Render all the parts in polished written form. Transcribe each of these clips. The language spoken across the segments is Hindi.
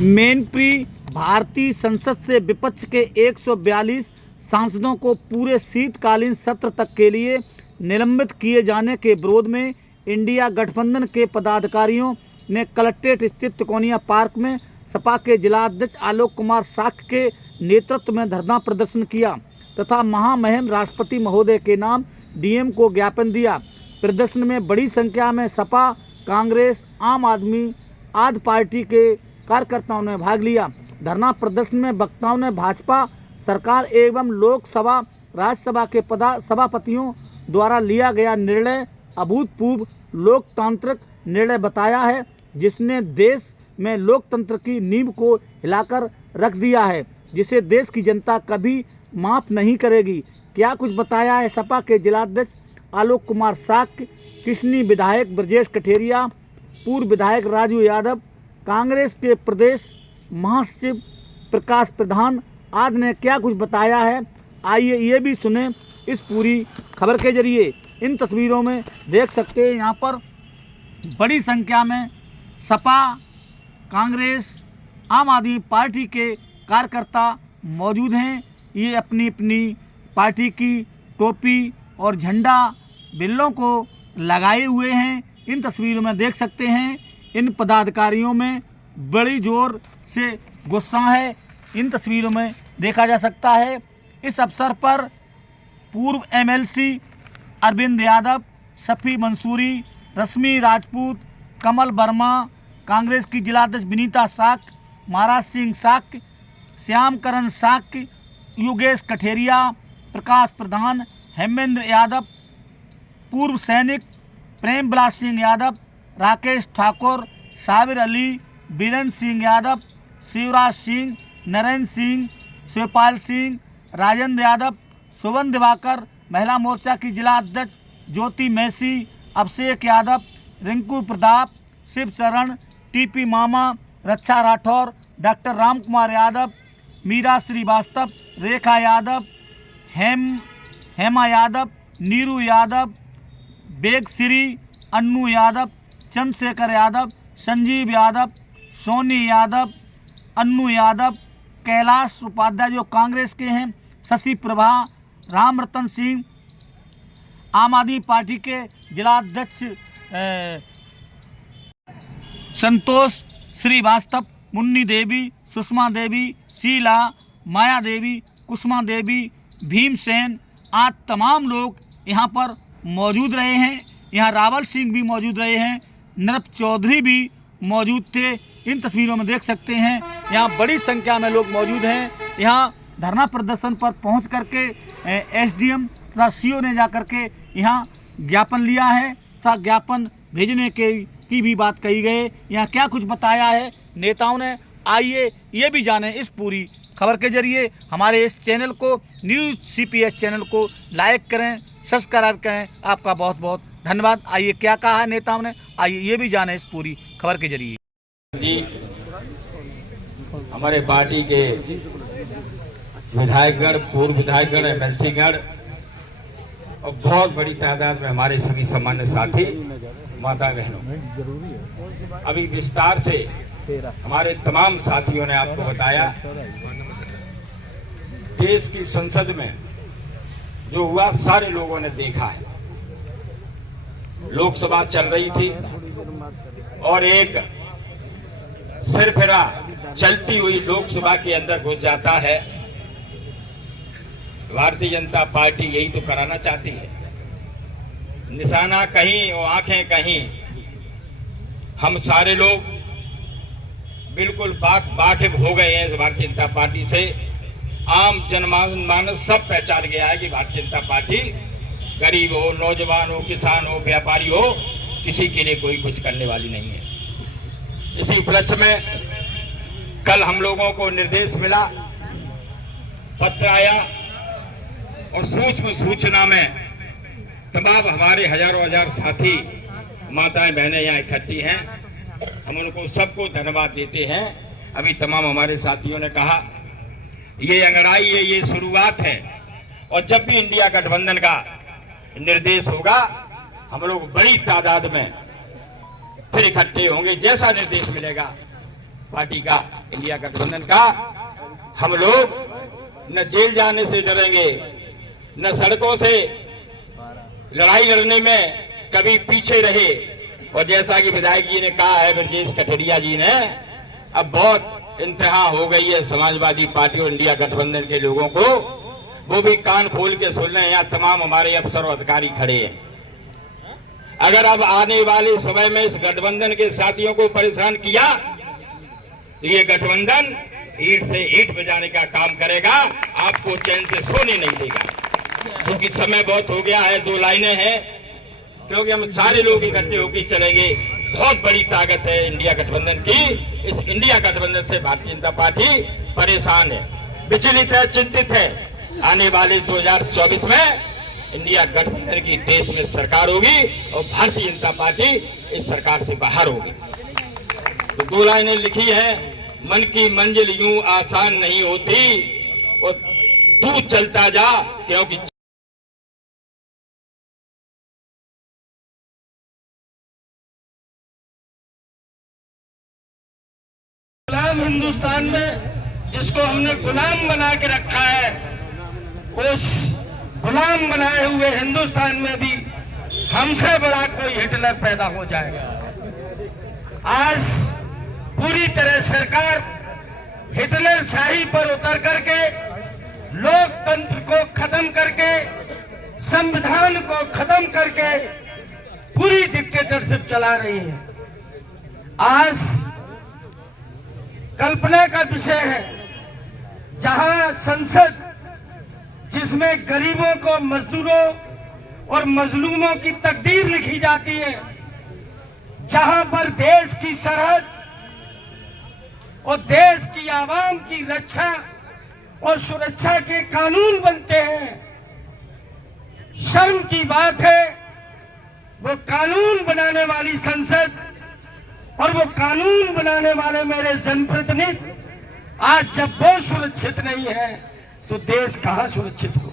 मैनप्री भारतीय संसद से विपक्ष के 142 सांसदों को पूरे शीतकालीन सत्र तक के लिए निलंबित किए जाने के विरोध में इंडिया गठबंधन के पदाधिकारियों ने कलेक्ट्रेट स्थित तिकोनिया पार्क में सपा के जिलाध्यक्ष आलोक कुमार साक्य के नेतृत्व में धरना प्रदर्शन किया तथा महामहिम राष्ट्रपति महोदय के नाम डीएम को ज्ञापन दिया। प्रदर्शन में बड़ी संख्या में सपा, कांग्रेस, आम आदमी आदि पार्टी के कार्यकर्ताओं ने भाग लिया। धरना प्रदर्शन में वक्ताओं ने भाजपा सरकार एवं लोकसभा राज्यसभा के सभापतियों द्वारा लिया गया निर्णय अभूतपूर्व लोकतांत्रिक निर्णय बताया है, जिसने देश में लोकतंत्र की नींव को हिलाकर रख दिया है, जिसे देश की जनता कभी माफ़ नहीं करेगी। क्या कुछ बताया है सपा के जिलाध्यक्ष आलोक कुमार साक्य, किशनी विधायक ब्रजेश कठेरिया, पूर्व विधायक राजू यादव, कांग्रेस के प्रदेश महासचिव प्रकाश प्रधान आदि ने क्या कुछ बताया है, आइए ये भी सुने इस पूरी खबर के जरिए। इन तस्वीरों में देख सकते हैं यहाँ पर बड़ी संख्या में सपा, कांग्रेस, आम आदमी पार्टी के कार्यकर्ता मौजूद हैं। ये अपनी अपनी पार्टी की टोपी और झंडा बिल्लों को लगाए हुए हैं। इन तस्वीरों में देख सकते हैं इन पदाधिकारियों में बड़ी जोर से गुस्सा है। इन तस्वीरों में देखा जा सकता है इस अवसर पर पूर्व एमएलसी अरविंद यादव, शफी मंसूरी, रश्मि राजपूत, कमल वर्मा, कांग्रेस की जिलाध्यक्ष विनीता साक्य, महाराज सिंह साक्य, श्यामकरण साक्य, योगेश कठेरिया, प्रकाश प्रधान, हेमेंद्र यादव, पूर्व सैनिक प्रेम बिलास सिंह यादव, राकेश ठाकुर, साबिर अली, बीरेंद्र सिंह यादव, शिवराज सिंह, नरेंद्र सिंह, शिवपाल सिंह, राजेंद्र यादव, सुवन दिवाकर, महिला मोर्चा की जिला अध्यक्ष ज्योति मैसी, अभिषेक यादव, रिंकू प्रताप, शिव शरण, टीपी मामा, रक्षा राठौर, डॉक्टर राम कुमार यादव, मीरा श्रीवास्तव, रेखा यादव, हेमा यादव, नीरू यादव, बेगश्री, अन्नू यादव, चंद्रशेखर यादव, संजीव यादव, सोनी यादव, अन्नू यादव, कैलाश उपाध्याय जो कांग्रेस के हैं, शशि प्रभा, राम रतन सिंह, आम आदमी पार्टी के जिलाध्यक्ष संतोष श्रीवास्तव, मुन्नी देवी, सुषमा देवी, शीला, माया देवी, कुसुमा देवी, भीमसेन आदि तमाम लोग यहाँ पर मौजूद रहे हैं। यहाँ रावल सिंह भी मौजूद रहे हैं, नरप चौधरी भी मौजूद थे। इन तस्वीरों में देख सकते हैं यहाँ बड़ी संख्या में लोग मौजूद हैं। यहाँ धरना प्रदर्शन पर पहुँच करके एसडीएम तथा सीओ ने जाकर के यहाँ ज्ञापन लिया है तथा ज्ञापन भेजने की भी बात कही गई। यहाँ क्या कुछ बताया है नेताओं ने, आइए ये भी जानें इस पूरी खबर के जरिए। हमारे इस चैनल को न्यूज़ सीपीएस चैनल को लाइक करें, सब्सक्राइब करें। आपका बहुत बहुत धन्यवाद। आइए क्या कहा है नेताओं ने, आइए ये भी जानें इस पूरी खबर के जरिए। जी, हमारे पार्टी के विधायकगण, पूर्व विधायकगण, एमएलसीगण और बहुत बड़ी तादाद में हमारे सभी सामान्य साथी, माता बहनों, अभी विस्तार से हमारे तमाम साथियों ने आपको बताया देश की संसद में जो हुआ सारे लोगों ने देखा है। लोकसभा चल रही थी और एक सिरफिरा चलती हुई लोकसभा के अंदर घुस जाता है। भारतीय जनता पार्टी यही तो कराना चाहती है, निशाना कहीं और आंखें कहीं। हम सारे लोग बिल्कुल वाकिफ हो गए हैं इस भारतीय जनता पार्टी से। आम जनमानस सब पहचान गया है कि भारतीय जनता पार्टी गरीब हो, नौजवान हो, किसान हो, व्यापारी हो, किसी के लिए कोई कुछ करने वाली नहीं है। इसी उपलक्ष्य में कल हम लोगों को निर्देश मिला, पत्र आया और सूक्ष्म सूचना में तमाम हमारे हजारों हजार साथी माताएं बहनें यहाँ इकट्ठी हैं। हम उनको सबको धन्यवाद देते हैं। अभी तमाम हमारे साथियों ने कहा ये अंगड़ाई है, ये शुरुआत है और जब भी इंडिया गठबंधन का निर्देश होगा हम लोग बड़ी तादाद में फिर इकट्ठे होंगे। जैसा निर्देश मिलेगा पार्टी का, इंडिया गठबंधन का, हम लोग न जेल जाने से डरेंगे, न सड़कों से लड़ाई लड़ने में कभी पीछे रहे। और जैसा कि विधायक जी ने कहा है, ब्रजेश कठेरिया जी ने, अब बहुत इंतहा हो गई है समाजवादी पार्टी और इंडिया गठबंधन के लोगों को, वो भी कान खोल के सुन रहे हैं। यहाँ तमाम हमारे अफसर और अधिकारी खड़े हैं। अगर अब आने वाले समय में इस गठबंधन के साथियों को परेशान किया तो ये गठबंधन ईंट से ईंट बजाने का काम करेगा, आपको चैन से सोने नहीं देगा। क्योंकि समय बहुत हो गया है, 2 लाइनें हैं, क्योंकि हम सारे लोग इकट्ठे होकर चलेंगे। बहुत बड़ी ताकत है इंडिया गठबंधन की। इस इंडिया गठबंधन से भारतीय जनता पार्टी परेशान है, विचलित है, चिंतित है। आने वाले 2024 में इंडिया गठबंधन की देश में सरकार होगी और भारतीय जनता पार्टी इस सरकार से बाहर होगी। तो 2 लाइनें लिखी है, मन की मंजिल यूं आसान नहीं होती और तू चलता जा, क्योंकि गुलाम हिंदुस्तान में जिसको हमने गुलाम बना के रखा है, उस गुलाम बनाए हुए हिंदुस्तान में भी हमसे बड़ा कोई हिटलर पैदा हो जाएगा। आज पूरी तरह सरकार हिटलर शाही पर उतर करके लोकतंत्र को खत्म करके, संविधान को खत्म करके पूरी डिक्टेटरशिप चला रही है। आज कल्पना का विषय है, जहां संसद जिसमें गरीबों को, मजदूरों और मजलूमों की तकदीर लिखी जाती है, जहां पर देश की सरहद और देश की आवाम की रक्षा और सुरक्षा के कानून बनते हैं। शर्म की बात है, वो कानून बनाने वाली संसद और वो कानून बनाने वाले मेरे जनप्रतिनिधि आज जब वो सुरक्षित नहीं है तो देश कहां सुरक्षित हो।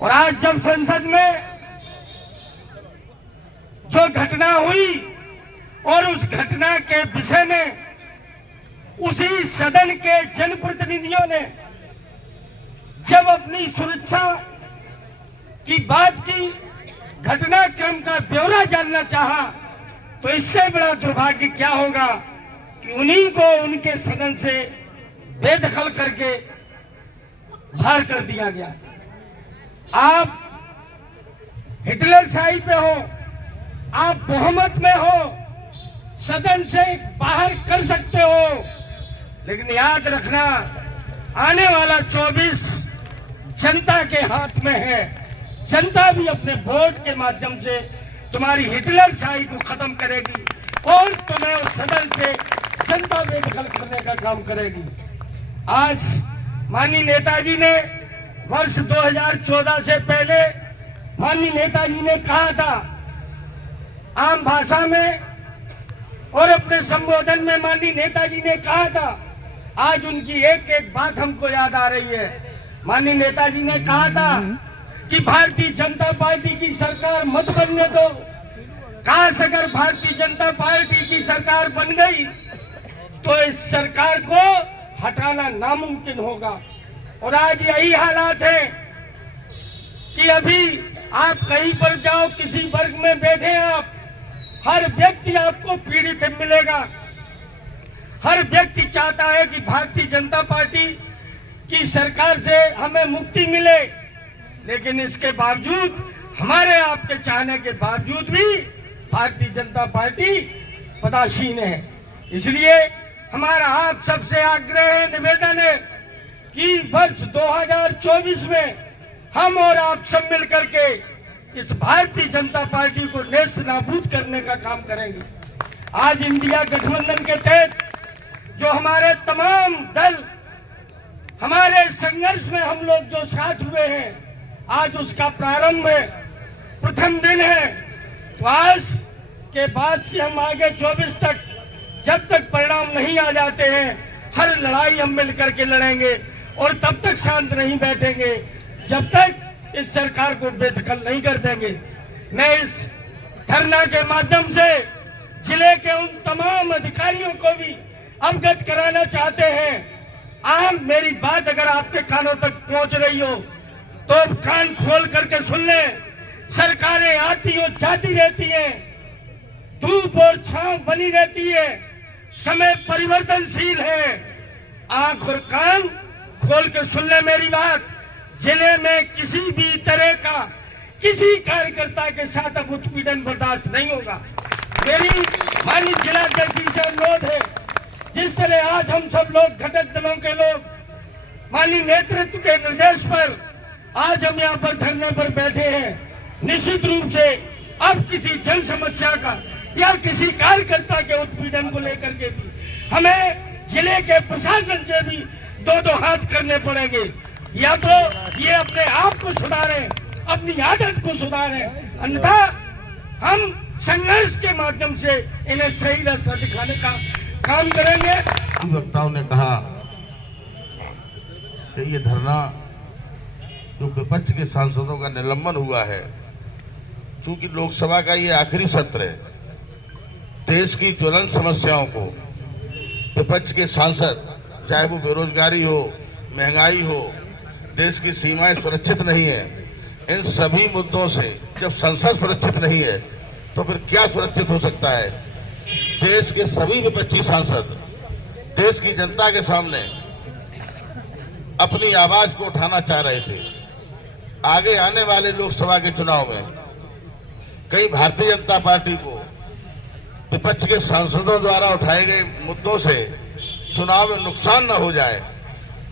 और आज जब संसद में जो घटना हुई और उस घटना के विषय में उसी सदन के जनप्रतिनिधियों ने जब अपनी सुरक्षा की बात की, घटनाक्रम का ब्यौरा जानना चाहा, तो इससे बड़ा दुर्भाग्य क्या होगा कि उन्हीं को उनके सदन से बेदखल करके बाहर कर दिया गया। आप हिटलर शाही पे हो, आप बहुमत में हो, सदन से बाहर कर सकते हो, लेकिन याद रखना आने वाला 24 जनता के हाथ में है। जनता भी अपने वोट के माध्यम से तुम्हारी हिटलर शाही को खत्म करेगी और तुम्हें उस सदन से जनता बेदखल करने का काम करेगी। आज माननीय नेताजी ने वर्ष 2014 से पहले माननीय नेताजी ने कहा था आम भाषा में और अपने संबोधन में, माननीय नेताजी ने कहा था, आज उनकी एक एक बात हमको याद आ रही है। माननीय नेताजी ने कहा था कि भारतीय जनता पार्टी की सरकार मत बनने दो। काश अगर भारतीय जनता पार्टी की सरकार बन गई तो इस सरकार को हटाना नामुमकिन होगा। और आज यही हालात है कि अभी आप कहीं पर जाओ, किसी वर्ग में बैठे आप, हर व्यक्ति आपको पीड़ित मिलेगा। हर व्यक्ति चाहता है कि भारतीय जनता पार्टी की सरकार से हमें मुक्ति मिले, लेकिन इसके बावजूद, हमारे आपके चाहने के बावजूद भी भारतीय जनता पार्टी पदासीन है। इसलिए हमारा आप सबसे आग्रह है, निवेदन है कि वर्ष 2024 में हम और आप सब मिलकर के इस भारतीय जनता पार्टी को नेस्त नाबूद करने का काम करेंगे। आज इंडिया गठबंधन के तहत जो हमारे तमाम दल, हमारे संघर्ष में हम लोग जो साथ हुए हैं, आज उसका प्रारंभ है, प्रथम दिन है। तो आज के बाद से हम आगे 24 तक, जब तक परिणाम नहीं आ जाते हैं, हर लड़ाई हम मिलकर के लड़ेंगे और तब तक शांत नहीं बैठेंगे जब तक इस सरकार को बेदखल नहीं कर देंगे। मैं इस धरना के माध्यम से जिले के उन तमाम अधिकारियों को भी अवगत कराना चाहते हैं। आप मेरी बात अगर आपके कानों तक पहुंच रही हो तो कान खोल करके सुन ले। सरकारें आती और जाती रहती हैं, धूप और छांव बनी रहती है, समय परिवर्तनशील है। आंख और कान खोल के सुन ले मेरी बात। जिले में किसी भी तरह का किसी कार्यकर्ता के साथ अब उत्पीड़न बर्दाश्त नहीं होगा। मेरी माननीय जिलाध्यक्ष जी से अनुरोध है, जिस तरह आज हम सब लोग घटक दलों के लोग माननीय नेतृत्व के निर्देश पर आज हम यहाँ पर धरने पर बैठे हैं, निश्चित रूप से अब किसी जन समस्या का या किसी कार्यकर्ता के उत्पीड़न को लेकर के भी हमें जिले के प्रशासन से भी दो हाथ करने पड़ेंगे। या तो ये अपने आप को सुधारें, अपनी आदत को सुधारें, अन्यथा हम संघर्ष के माध्यम से इन्हें सही रास्ता दिखाने का काम करेंगे। वक्ताओं ने कहा कि ये धरना जो विपक्ष के सांसदों का निलंबन हुआ है, चूंकि लोकसभा का ये आखिरी सत्र है, देश की ज्वलंत समस्याओं को विपक्ष के सांसद, चाहे वो बेरोजगारी हो, महंगाई हो, देश की सीमाएं सुरक्षित नहीं है, इन सभी मुद्दों से जब संसद सुरक्षित नहीं है तो फिर क्या सुरक्षित हो सकता है। देश के सभी विपक्षी सांसद देश की जनता के सामने अपनी आवाज को उठाना चाह रहे थे। आगे आने वाले लोकसभा के चुनाव में कई भारतीय जनता पार्टी को विपक्ष के सांसदों द्वारा उठाए गए मुद्दों से चुनाव में नुकसान न हो जाए,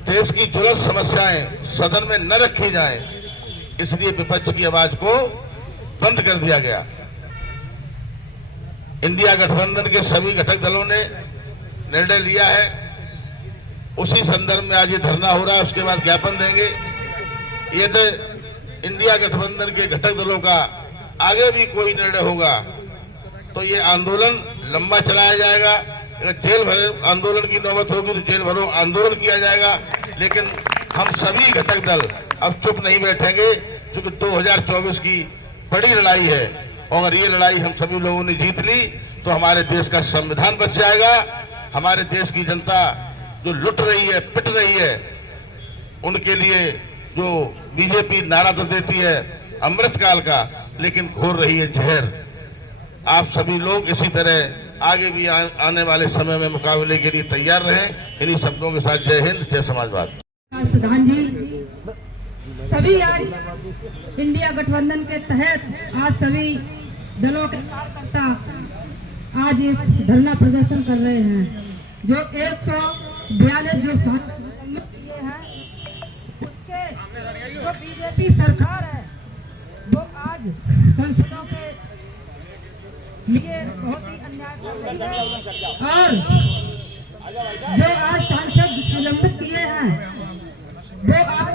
देश की ज्वलंत समस्याएं सदन में न रखी जाएं, इसलिए विपक्ष की आवाज को बंद कर दिया गया। इंडिया गठबंधन के सभी घटक दलों ने निर्णय लिया है, उसी संदर्भ में आज ये धरना हो रहा है, उसके बाद ज्ञापन देंगे। ये तो इंडिया गठबंधन के घटक दलों का आगे भी कोई निर्णय होगा तो ये आंदोलन लंबा चलाया जाएगा। अगर जेल भरो आंदोलन की नौबत होगी तो जेल भरो आंदोलन किया जाएगा, लेकिन हम सभी घटक दल अब चुप नहीं बैठेंगे, क्योंकि 2024 की बड़ी लड़ाई है और अगर ये लड़ाई हम सभी लोगों ने जीत ली तो हमारे देश का संविधान बच जाएगा। हमारे देश की जनता जो लुट रही है, पिट रही है, उनके लिए जो बीजेपी नारा तो देती है अमृतकाल का, लेकिन घोर रही है जहर। आप सभी लोग इसी तरह आगे भी आने वाले समय में मुकाबले के लिए तैयार रहें। इन्हीं शब्दों के साथ जय हिंद, जय समाजवाद। प्रधान जी, सभी आज इंडिया गठबंधन के तहत आज सभी दलों के कार्यकर्ता आज इस धरना प्रदर्शन कर रहे हैं। जो 142 जो सांसद किए हैं, उसके जो बीजेपी सरकार है वो आज संसदों के लिए बहुत ही अन्याय कर रही है और जो आज सांसद निलंबित किए हैं वो आज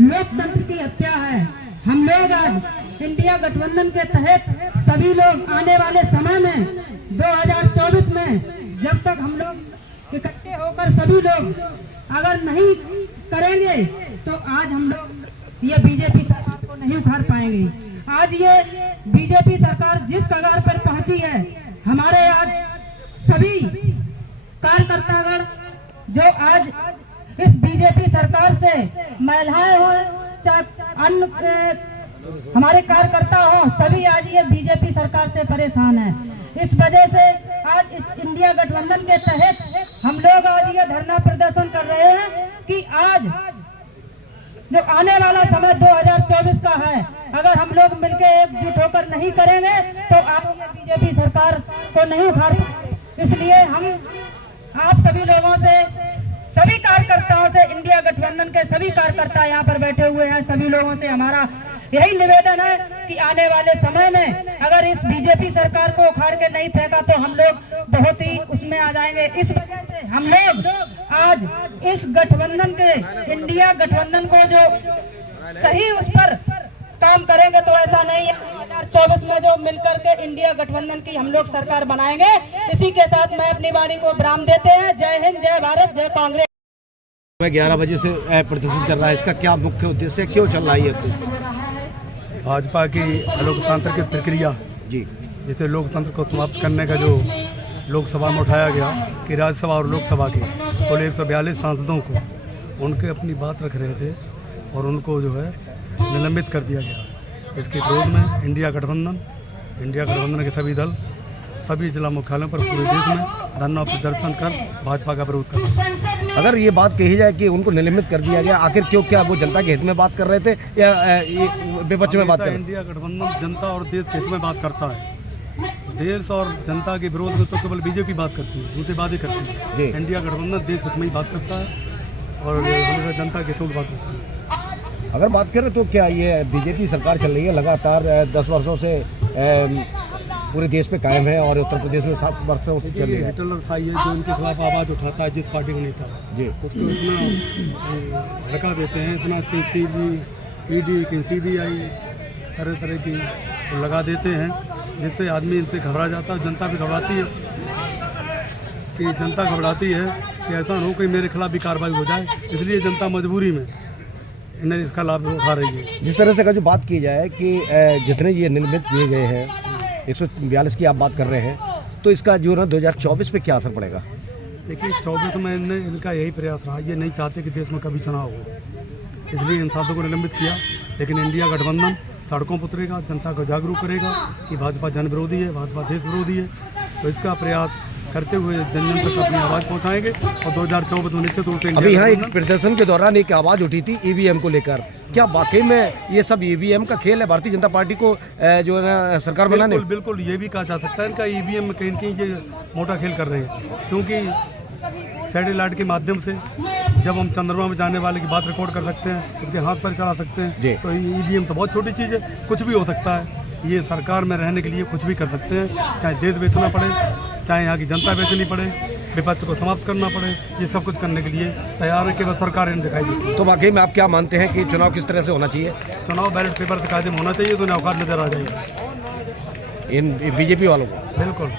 लोकतंत्र की हत्या है। हम लोग आज इंडिया गठबंधन के तहत सभी लोग आने वाले समय में 2024 में जब तक हम लोग इकट्ठे होकर सभी लोग अगर नहीं करेंगे तो आज हम लोग ये बीजेपी सरकार को नहीं उखाड़ पाएंगे। आज ये बीजेपी सरकार जिस कगार पर पहुंची है, हमारे आज सभी कार्यकर्तागण जो आज इस बीजेपी सरकार से, महिलाएं हो चाहे अन्य हमारे कार्यकर्ता हो, सभी आज ये बीजेपी सरकार से परेशान है। इस वजह से आज इंडिया गठबंधन के तहत हम लोग आज ये धरना प्रदर्शन कर रहे हैं कि आज जो आने वाला समय 2024 का है, अगर हम लोग मिलकर एकजुट होकर नहीं करेंगे तो आज ये बीजेपी सरकार को नहीं उखाड़ पाएंगे। इसलिए हम आप सभी लोगों से, सभी कार्यकर्ताओं से, इंडिया गठबंधन के सभी कार्यकर्ता यहाँ पर बैठे हुए हैं, सभी लोगों से हमारा यही निवेदन है कि आने वाले समय में अगर इस बीजेपी सरकार को उखाड़ के नहीं फेंका तो हम लोग बहुत ही उसमें आ जाएंगे। इस वजह से हम लोग आज इस गठबंधन के, इंडिया गठबंधन को जो सही उस पर काम करेंगे तो ऐसा नहीं है 2024 में जो मिलकर के इंडिया गठबंधन की हम लोग सरकार बनाएंगे। इसी के साथ मैं अपनी वाणी को विराम देते हैं। जय हिंद, जय भारत, जय कांग्रेस। 11 बजे से प्रदर्शन चल रहा है, इसका क्या मुख्य उद्देश्य है, क्यों चल रहा है ये? भाजपा की लोकतंत्र की प्रक्रिया जी, जिसे लोकतंत्र को समाप्त करने का जो लोकसभा में उठाया गया कि राज्यसभा और लोकसभा के कुल 142 सांसदों को उनके अपनी बात रख रहे थे और उनको जो है निलंबित कर दिया गया। इसके विरोध में इंडिया गठबंधन के सभी दल सभी जिला मुख्यालयों पर पूरे देश में धरना प्रदर्शन कर भाजपा का विरोध कर रहे हैं। अगर ये बात कही जाए कि उनको निलंबित कर दिया गया, आखिर क्यों? क्या वो जनता के हित में बात कर रहे थे या विपक्ष में बात कर रहे थे? इंडिया गठबंधन जनता और देश के हित में बात करता है। देश और जनता के विरोध में तो केवल बीजेपी बात करती है, झूठी बातें करती है। इंडिया गठबंधन देश हित में ही बात करता है और हमेशा जनता के हित में बात करती है। अगर बात करें तो क्या ये बीजेपी सरकार चल रही है लगातार 10 वर्षों से पूरे देश पे कायम है और उत्तर प्रदेश में 7 वर्षों से चल रही है। हिटलर था ये जो उनके खिलाफ आवाज़ उठाता है जिस पार्टी का नेता जी, उसको इतना भड़का देते हैं, इतना ईडी CBI तरह तरह की लगा देते हैं जिससे आदमी इनसे घबरा जाता है। जनता भी घबराती है कि ऐसा न हो कि मेरे खिलाफ भी कार्रवाई हो जाए, इसलिए जनता मजबूरी में इन्हें इसका लाभ उठा रही है। जिस तरह से का जो बात की जाए कि जितने ये निलंबित किए गए हैं 142 की आप बात कर रहे हैं, तो इसका जो ना 2024 पे क्या असर पड़ेगा? देखिए 24 में इनका यही प्रयास रहा, ये नहीं चाहते कि देश में कभी चुनाव हो, इसलिए इन साथों को निलंबित किया। लेकिन इंडिया गठबंधन सड़कों पर उतरेगा, जनता को जागरूक करेगा कि भाजपा जन विरोधी है, भाजपा देश विरोधी है। तो इसका प्रयास करते हुए जन जन तक अपनी आवाज़ पहुंचाएंगे और 2024 में निश्चित रूप से अभी यहाँ एक प्रदर्शन के दौरान एक आवाज़ उठी थी EVM को लेकर, क्या वाकई में ये सब EVM का खेल है भारतीय जनता पार्टी को जो है ना सरकार बनाने? बिल्कुल ये भी कहा जा सकता है इनका EVM में कहीं न कहीं ये मोटा खेल कर रहे हैं, क्योंकि सैटेलाइट के माध्यम से जब हम चंद्रमा में जाने वाले की बात रिकॉर्ड कर सकते हैं, उसके हाथ पर चला सकते हैं, तो EVM तो बहुत छोटी चीज़ है, कुछ भी हो सकता है। ये सरकार में रहने के लिए कुछ भी कर सकते हैं, चाहे देश बेचना पड़े, चाहे यहाँ की जनता बेचनी पड़े, विपक्ष को समाप्त करना पड़े, ये सब कुछ करने के लिए तैयार है, केवल सरकार इन्हें दिखाई देती है। तो वाकई में आप क्या मानते हैं कि चुनाव किस तरह से होना चाहिए? चुनाव बैलेट पेपर से कायदे में होना चाहिए, तो इन्हें औकात नजर आ जाएगी इन BJP वालों को। बिल्कुल।